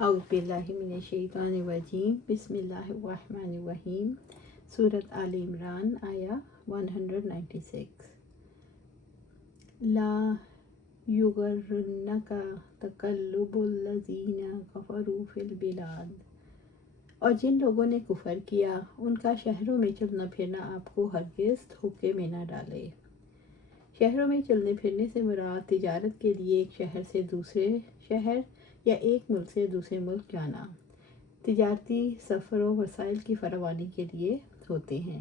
اعوذ باللہ من الشیطان الرجیم بسم اللہ الرحمن الرحیم۔ سورۃ آل عمران آیا 196۔ لا یغرنک تقلب الذین کفروا فی البلاد، اور جن لوگوں نے کفر کیا ان کا شہروں میں چلنا پھرنا آپ کو ہرگز دھوکے میں نہ ڈالے۔ شہروں میں چلنے پھرنے سے مراد تجارت کے لیے ایک شہر سے دوسرے شہر یا ایک ملک سے دوسرے ملک جانا، تجارتی سفر و وسائل کی فراوانی کے لیے ہوتے ہیں۔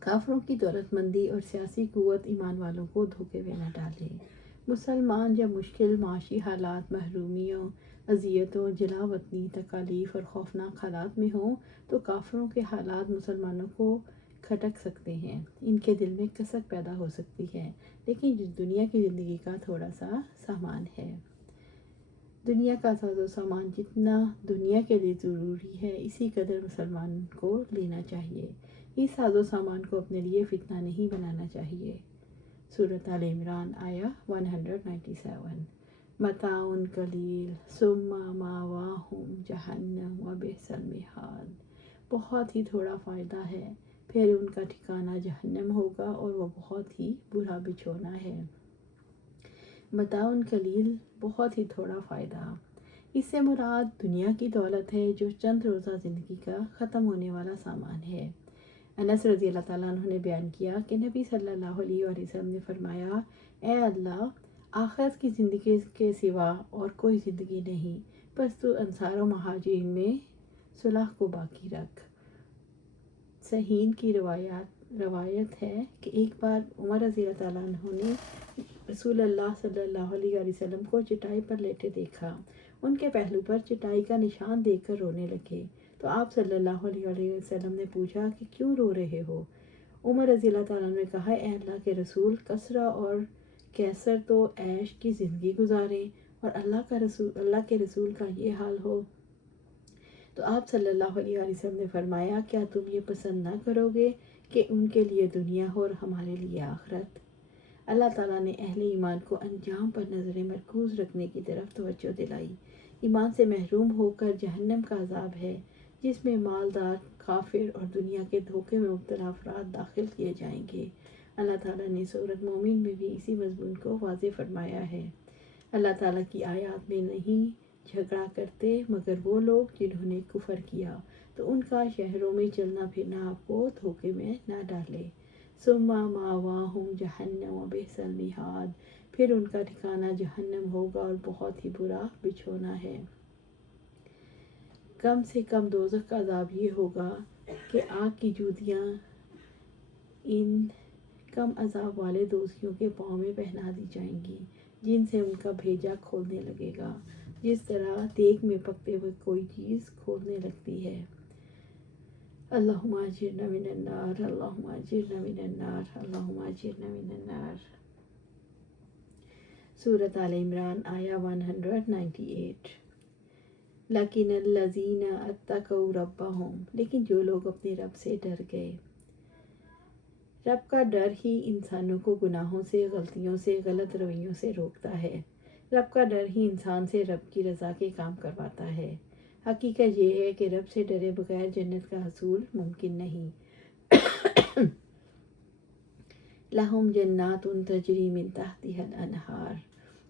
کافروں کی دولت مندی اور سیاسی قوت ایمان والوں کو دھوکے میں نہ ڈالے۔ مسلمان جب مشکل معاشی حالات، محرومیوں، اذیتوں، جلا وطنی، تکالیف اور خوفناک حالات میں ہوں تو کافروں کے حالات مسلمانوں کو کھٹک سکتے ہیں، ان کے دل میں کسک پیدا ہو سکتی ہے، لیکن دنیا کی زندگی کا تھوڑا سا سامان ہے۔ دنیا کا ساز و سامان جتنا دنیا کے لیے ضروری ہے اسی قدر مسلمان کو لینا چاہیے۔ اس ساز و سامان کو اپنے لیے فتنہ نہیں بنانا چاہیے۔ سورۃ آل عمران آیا 197۔ متاع قلیل ثم مأواہم جہنم وبئس المہاد، بہت ہی تھوڑا فائدہ ہے، پھر ان کا ٹھکانہ جہنم ہوگا اور وہ بہت ہی برا بچھونا ہے۔ متاع قلیل، بہت ہی تھوڑا فائدہ، اس سے مراد دنیا کی دولت ہے جو چند روزہ زندگی کا ختم ہونے والا سامان ہے۔ انس رضی اللہ تعالیٰ عنہ نے بیان کیا کہ نبی صلی اللہ علیہ وسلم نے فرمایا، اے اللہ، آخرت کی زندگی کے سوا اور کوئی زندگی نہیں، بس تو انصار و مہاجرین میں صلح کو باقی رکھ۔ صحیحین کی روایت ہے کہ ایک بار عمر رضی اللہ تعالیٰ عنہ نے رسول اللہ صلی اللہ علیہ وسلم کو چٹائی پر لیٹے دیکھا، ان کے پہلو پر چٹائی کا نشان دیکھ کر رونے لگے، تو آپ صلی اللہ علیہ وسلم نے پوچھا کہ کیوں رو رہے ہو؟ عمر رضی اللہ تعالیٰ عنہ نے کہا، اے اللہ کے رسول، کسریٰ اور قیصر تو عیش کی زندگی گزاریں اور اللہ کے رسول کا یہ حال ہو۔ تو آپ صلی اللہ علیہ وسلم نے فرمایا، کیا تم یہ پسند نہ کرو گے کہ ان کے لیے دنیا ہو اور ہمارے لیے آخرت؟ اللہ تعالیٰ نے اہل ایمان کو انجام پر نظر مرکوز رکھنے کی طرف توجہ دلائی۔ ایمان سے محروم ہو کر جہنم کا عذاب ہے، جس میں مالدار، کافر اور دنیا کے دھوکے میں مبتلا افراد داخل کیے جائیں گے۔ اللہ تعالیٰ نے سورۃ مومن میں بھی اسی مضمون کو واضح فرمایا ہے۔ اللہ تعالیٰ کی آیات میں نہیں جھگڑا کرتے مگر وہ لوگ جنہوں نے کفر کیا، تو ان کا شہروں میں چلنا پھرنا آپ کو دھوکے میں نہ ڈالے۔ ثم مأواہم جہنم وبئس المہاد، پھر ان کا ٹھکانہ جہنم ہوگا اور بہت ہی برا بچھونا ہے۔ کم سے کم دوزخ کا عذاب یہ ہوگا کہ آگ کی جوتیاں ان کم عذاب والے دوزخیوں کے پاؤں میں پہنا دی جائیں گی، جن سے ان کا بھیجا کھولنے لگے گا، جس طرح دیگ میں پکتے ہوئے کوئی چیز کھولنے لگتی ہے۔ اللہم اجرنا من النار، اللہم اجرنا من النار، اللہم اجرنا من النار۔ سورۃ آل عمران آیا 198۔ لیکن الذین اتقوا ربہم، لیکن جو لوگ اپنے رب سے ڈر گئے۔ رب کا ڈر ہی انسانوں کو گناہوں سے، غلطیوں سے، غلط رویوں سے روکتا ہے۔ رب کا ڈر ہی انسان سے رب کی رضا کے کام کرواتا ہے۔ حقیقت یہ ہے کہ رب سے ڈرے بغیر جنت کا حصول ممکن نہیں۔ لہم جنات تجری من تحتہا الانہار،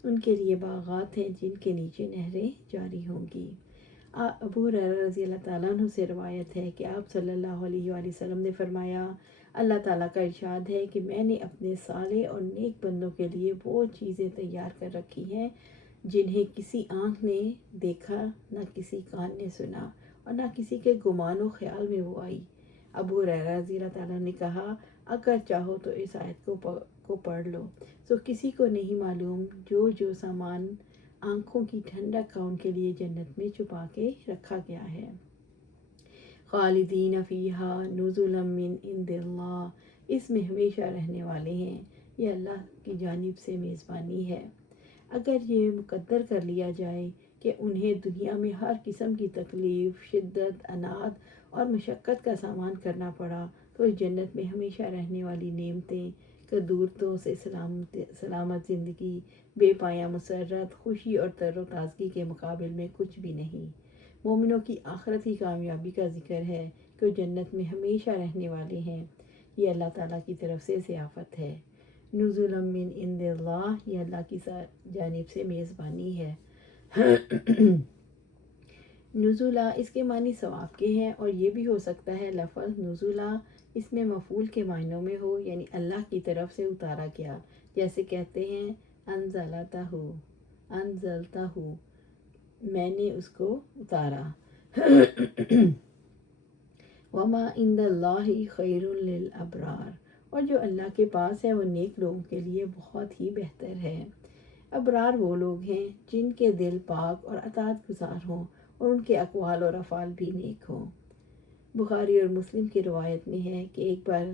ان کے لیے باغات ہیں جن کے نیچے نہریں جاری ہوں گی۔ ابو ہریرہ رضی اللہ تعالیٰ عنہ سے روایت ہے کہ آپ صلی اللہ علیہ وآلہ وسلم نے فرمایا، اللہ تعالیٰ کا ارشاد ہے کہ میں نے اپنے صالح اور نیک بندوں کے لیے وہ چیزیں تیار کر رکھی ہیں جنہیں کسی آنکھ نے دیکھا، نہ کسی کان نے سنا اور نہ کسی کے گمان و خیال میں وہ آئی۔ ابو ہریرہ رضی اللہ تعالیٰ نے کہا، اگر چاہو تو اس آیت کو پڑھ لو، تو کسی کو نہیں معلوم جو سامان آنکھوں کی ٹھنڈک کا ان کے لیے جنت میں چھپا کے رکھا گیا ہے۔ خالدین فیہا نزلا من عند اللہ، اس میں ہمیشہ رہنے والے ہیں، یہ اللہ کی جانب سے میزبانی ہے۔ اگر یہ مقدر کر لیا جائے کہ انہیں دنیا میں ہر قسم کی تکلیف، شدت، عناد اور مشقت کا سامنا کرنا پڑا تو اس جنت میں ہمیشہ رہنے والی نعمتیں قدورتوں سے سلامت زندگی بے پایہ مسرت، خوشی اور تر و تازگی کے مقابل میں کچھ بھی نہیں۔ مومنوں کی آخرت کی کامیابی کا ذکر ہے کہ وہ جنت میں ہمیشہ رہنے والے ہیں۔ یہ اللہ تعالیٰ کی طرف سے ضیافت ہے۔ نزلا من عند اللہ، یہ اللہ کی جانب سے میزبانی ہے۔ نزولہ اس کے معنی ثواب کے ہیں، اور یہ بھی ہو سکتا ہے لفظ نزولہ اس میں مفعول کے معنوں میں ہو، یعنی اللہ کی طرف سے اتارا گیا، جیسے کہتے ہیں انزلتہ، میں نے اس کو اتارا۔ وما عند اللہ خیر للابرار، اور جو اللہ کے پاس ہے وہ نیک لوگوں کے لیے بہت ہی بہتر ہے۔ ابرار وہ لوگ ہیں جن کے دل پاک اور اطاعت گزار ہوں اور ان کے اقوال اور افعال بھی نیک ہوں۔ بخاری اور مسلم کی روایت میں ہے کہ ایک بار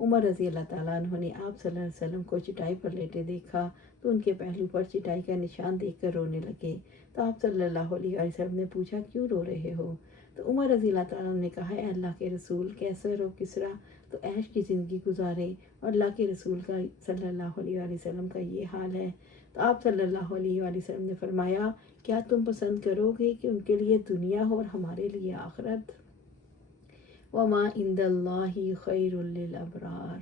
عمر رضی اللہ تعالیٰ عنہ نے آپ صلی اللہ علیہ وسلم کو چٹائی پر لیٹے دیکھا تو ان کے پہلو پر چٹائی کا نشان دیکھ کر رونے لگے، تو آپ صلی اللہ علیہ وسلم نے پوچھا کیوں رو رہے ہو؟ تو عمر رضی اللہ تعالیٰ عنہ نے کہا اے اللہ کے رسول، کیسر و کسریٰ تو عیش کی زندگی گزارے اور اللہ کے رسول کا صلی اللہ علیہ وسلم کا یہ حال ہے۔ تو آپ صلی اللہ علیہ وسلم نے فرمایا کیا تم پسند کرو گے کہ ان کے لیے دنیا ہو اور ہمارے لیے آخرت؟ وما عند اللہ خیر للابرار،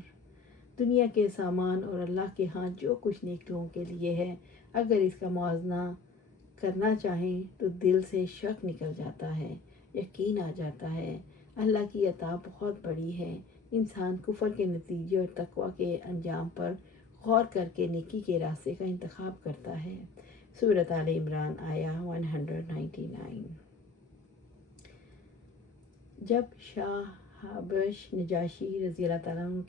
دنیا کے سامان اور اللہ کے ہاں جو کچھ نیک لوگوں کے لیے ہے، اگر اس کا موازنہ کرنا چاہیں تو دل سے شک نکل جاتا ہے، یقین آ جاتا ہے۔ اللہ کی عطا بہت بڑی ہے۔ انسان کفر کے نتیجے اور تقوی کے انجام پر غور کر کے نیکی کے راستے کا انتخاب کرتا ہے۔ سورۃ آل عمران آیہ 199۔ جب شاہ حبش نجاشی رضی اللہ تعالیٰ عنہ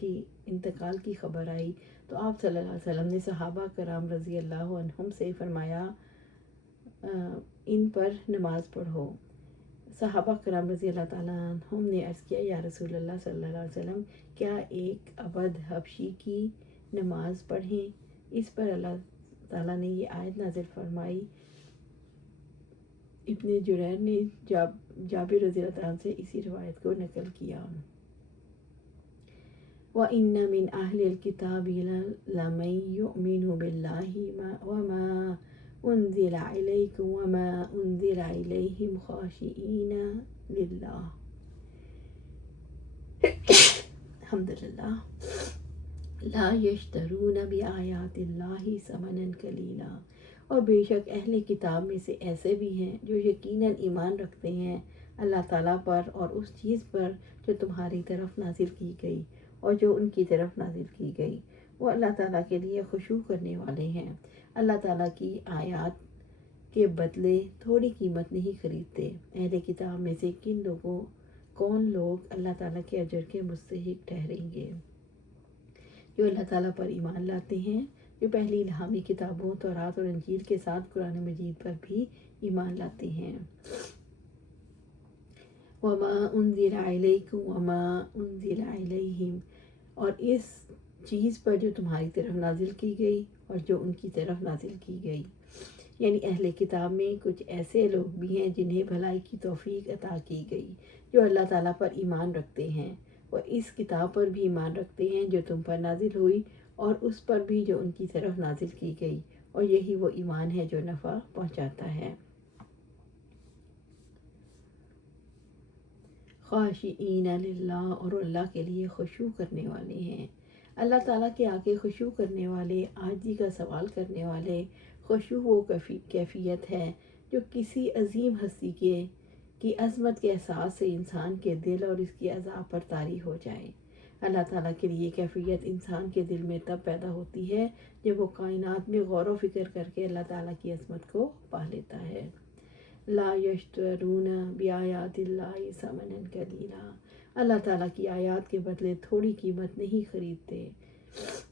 کے انتقال کی خبر آئی تو آپ صلی اللہ علیہ وسلم نے صحابہ کرام رضی اللہ عنہم سے فرمایا ان پر نماز پڑھو۔ صحابہ کرام رضی اللہ تعالیٰ عنہم نے عرض کیا یا رسول اللہ صلی اللہ علیہ وسلم، کیا ایک عبد حبشی کی نماز پڑھیں؟ اس پر اللہ تعالیٰ نے یہ آیت نازل فرمائی۔ ابن جریر نے جابر رضی اللہ تعالیٰ سے اسی روایت کو نقل کیا۔ وَإِنَّ مِنْ أَهْلِ الْكِتَابِ لَمَن يُؤْمِنُ بِاللَّهِ وَمَا أُنزِلَ إِلَيْكُمْ وَمَا أُنزِلَ إِلَيْهِمْ خَاشِعِينَ لِلَّهِ۔ الحمدللہ۔ لا يشترون بآیات اللہ ثمنا قلیلا، اور بے شک اہل کتاب میں سے ایسے بھی ہیں جو یقیناً ایمان رکھتے ہیں اللہ تعالیٰ پر اور اس چیز پر جو تمہاری طرف نازل کی گئی اور جو ان کی طرف نازل کی گئی، وہ اللہ تعالیٰ کے لیے خشوع کرنے والے ہیں۔ اللہ تعالیٰ کی آیات کے بدلے تھوڑی قیمت نہیں خریدتے۔ اہل کتاب میں سے کون لوگ اللہ تعالیٰ کے اجر کے مستحق ٹھہریں گے؟ جو اللہ تعالیٰ پر ایمان لاتے ہیں، جو پہلی الہامی کتابوں تورات اور انجیل کے ساتھ قرآن مجید پر بھی ایمان لاتے ہیں۔ وما انزل الیکم وما انزل الیہم، اور اس چیز پر جو تمہاری طرف نازل کی گئی اور جو ان کی طرف نازل کی گئی، یعنی اہل کتاب میں کچھ ایسے لوگ بھی ہیں جنہیں بھلائی کی توفیق عطا کی گئی، جو اللہ تعالیٰ پر ایمان رکھتے ہیں، وہ اس کتاب پر بھی ایمان رکھتے ہیں جو تم پر نازل ہوئی اور اس پر بھی جو ان کی طرف نازل کی گئی، اور یہی وہ ایمان ہے جو نفع پہنچاتا ہے۔ خاشعین للہ، اور اللہ کے لیے خشوع کرنے والے ہیں۔ اللہ تعالیٰ کے آگے خشوع کرنے والے، عاجزی کا سوال کرنے والے، خشوع وہ کیفیت ہے جو کسی عظیم ہستی کی عظمت کے احساس سے انسان کے دل اور اس کی اعضاء پر طاری ہو جائے۔ اللہ تعالیٰ کے لیے کیفیت انسان کے دل میں تب پیدا ہوتی ہے جب وہ کائنات میں غور و فکر کر کے اللہ تعالیٰ کی عظمت کو پا لیتا ہے۔ لا یشترون بآیات اللہ ثمنا قلیلا، اللہ تعالیٰ کی آیات کے بدلے تھوڑی قیمت نہیں خریدتے۔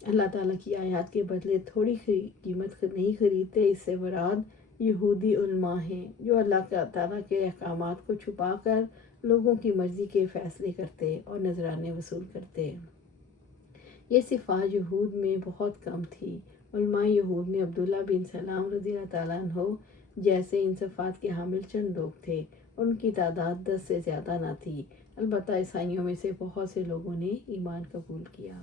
اللہ تعالیٰ کی آیات کے بدلے تھوڑی قیمت نہیں خریدتے، اس سے مراد یہودی علماء ہیں جو اللہ تعالیٰ کے احکامات کو چھپا کر لوگوں کی مرضی کے فیصلے کرتے اور نذرانے وصول کرتے۔ یہ صفات یہود میں بہت کم تھی۔ علماء یہود میں عبداللہ بن سلام رضی اللہ تعالیٰ عنہ جیسے ان صفات کے حامل چند لوگ تھے، اور ان کی تعداد 10 سے زیادہ نہ تھی۔ البتہ عیسائیوں میں سے بہت سے لوگوں نے ایمان قبول کیا۔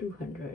200।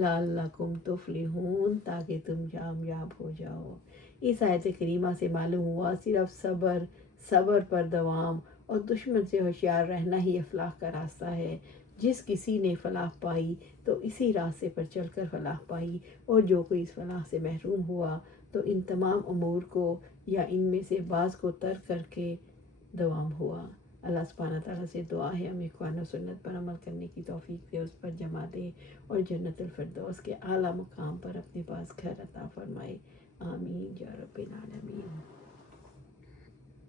لعلکم تفلحون، تاکہ تم کامیاب ہو جاؤ۔ اس آیت کریمہ سے معلوم ہوا صرف صبر پر دوام اور دشمن سے ہوشیار رہنا ہی فلاح کا راستہ ہے۔ جس کسی نے فلاح پائی تو اسی راستے پر چل کر فلاح پائی، اور جو کوئی اس فلاح سے محروم ہوا تو ان تمام امور کو یا ان میں سے بعض کو ترک کر کے دوام ہوا۔ اللہ سبحانہ تعالیٰ سے دعا ہے ہمیں قرآن و سنت پر عمل کرنے کی توفیق دے، اس پر جمع دے، اور جنت الفردوس کے اعلیٰ مقام پر اپنے پاس گھر عطا فرمائے۔ آمین یا رب العالمین۔